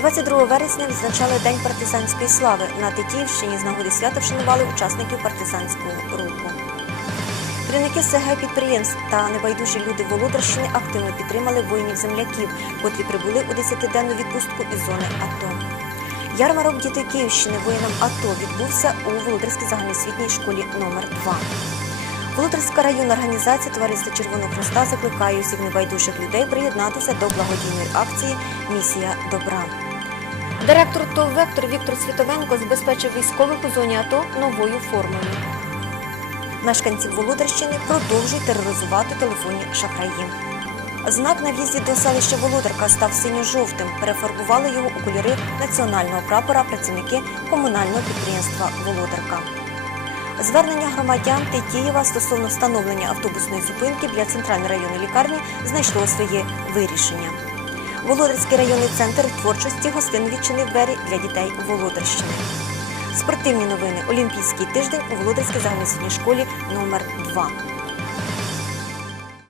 22 вересня відзначали День партизанської слави. На Тетіївщині з нагоди свята вшанували учасників партизанського руху. Керівники СГ підприємств та небайдужі люди Володарщини активно підтримали воїнів-земляків, котрі прибули у 10-денну відпустку із зони АТО. Ярмарок дітей Київщини воїнам АТО відбувся у Володарській загальноосвітній школі номер 2 Володарська районна організація Товариства Червоного Хреста закликає усіх небайдужих людей приєднатися до благодійної акції Місія добра. Директор ТОВ «Вектор» Віктор Світовенко забезпечив військових у зоні АТО новою формою. Мешканців Володарщини продовжують тероризувати телефонні шахраї. Знак на в'їзді до селища Володарка став синьо-жовтим. Перефарбували його у кольори національного прапора працівники комунального підприємства Володарка. Звернення громадян Тетіїва стосовно встановлення автобусної зупинки для центральної районної лікарні знайшло своє вирішення. Володарський районний центр творчості гостин відчинив двері для дітей Володарщини. Спортивні новини. Олімпійський тиждень у Володарській загальноосвітній школі номер 2